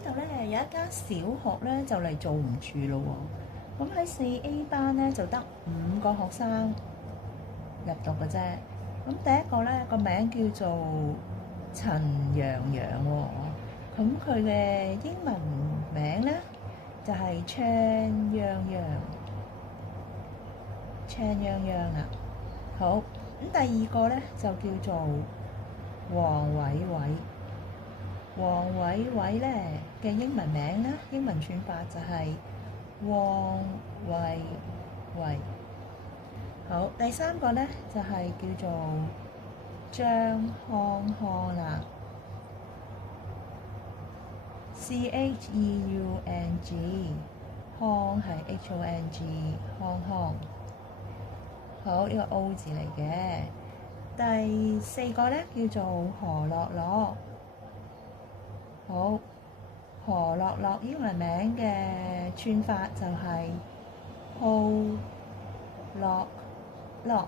度咧有一間小學咧就嚟做唔住咯喎，咁喺4A 班咧就得5個學生入讀嘅啫。咁第一個咧個名叫做陳洋洋喎，咁佢嘅英文名咧就係 Chan Yang Yang，Chan Yang Yang啊。好，咁第二個咧就叫做黃偉偉。黃偉偉咧嘅英文名咧，英文串法就係黃偉偉。好，第三個咧就係叫做張康康啦，Cheung，康係 HONG，康康。好，呢個 O 字嚟嘅。第四個咧叫做何樂樂。好，何樂樂英文名嘅串法就係 Ho Lock Lock。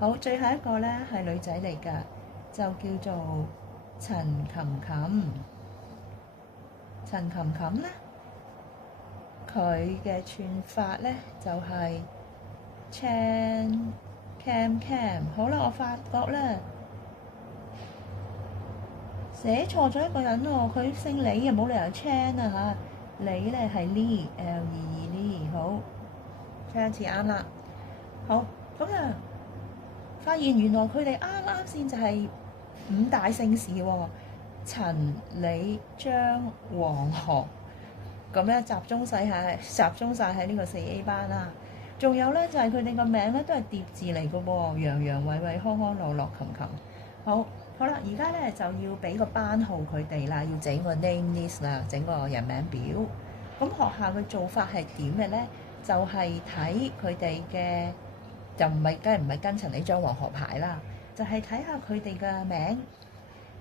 好，最後一個咧係女仔嚟㗎，就叫做陳琴琴。陳琴琴咧，佢嘅串法咧就係 Chan Cam Cam。好啦，我發覺咧寫錯咗一個人喎，佢姓李啊，冇理由 Chan 啊嚇。李咧係 Lee，L-E-E Lee。好，上一次啱啦。好，咁啊，發現原來佢哋啱啱先就係5大姓氏喎，陳、李、張、黃、何。咁咧集中晒喺呢個4A 班啦。仲有咧就係佢哋個名咧都係疊字嚟嘅喎，洋洋、偉偉、康康、樂樂、琴琴。好啦，而家咧就要俾個班號佢哋啦，要整個 name list 啦，整個人名表。咁學校嘅做法係點嘅咧？就係睇佢哋嘅，就梗係唔係跟陳李張黃何排啦，就係睇下佢哋嘅名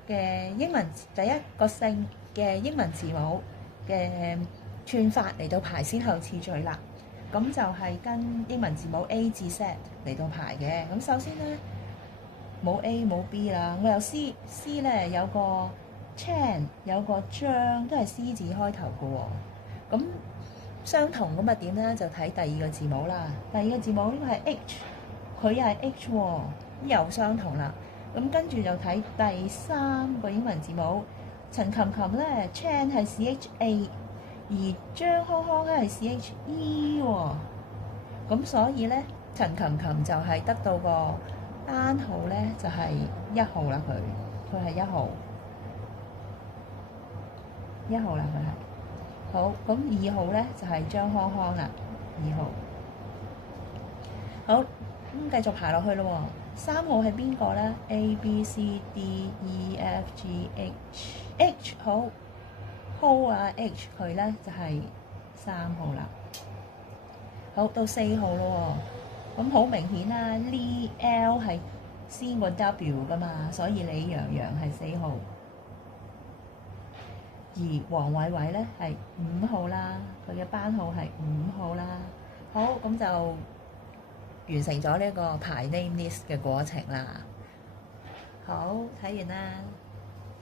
嘅英文第一個姓嘅英文字母嘅串法嚟到排先後次序啦。咁就係跟英文字母 A 至 Z 嚟到排嘅。咁首先咧冇 A 冇 B 啦，我有 C 咧有個 Chan 有個張，都係 C 字開頭嘅喎。咁相同咁啊點咧？就睇第二個字母啦。第二個字母呢個係 H， 佢又係 H 喎，咁又相同啦。咁跟住就睇第三個英文字母，陳琴琴咧 Chan 係 CHA， 而張康康咧係 CHE 喎。咁所以咧陳琴琴就係得到個班號咧就係1號啦，佢係1號啦，佢係。好，咁2號咧就係張康康啦，2號。好，咁繼續排落去咯喎。3號係邊個咧 ？A B C D E F G H。好 ，Ho 啊 H 佢咧就係3號啦。好，到4號咯喎。咁好明顯啦，Lee L 係先個 W 噶嘛，所以李洋洋係4號。而黃偉偉咧係5號啦，佢嘅班號係5號啦。好，咁就完成咗呢個排 name list 嘅過程啦。好，睇完啦。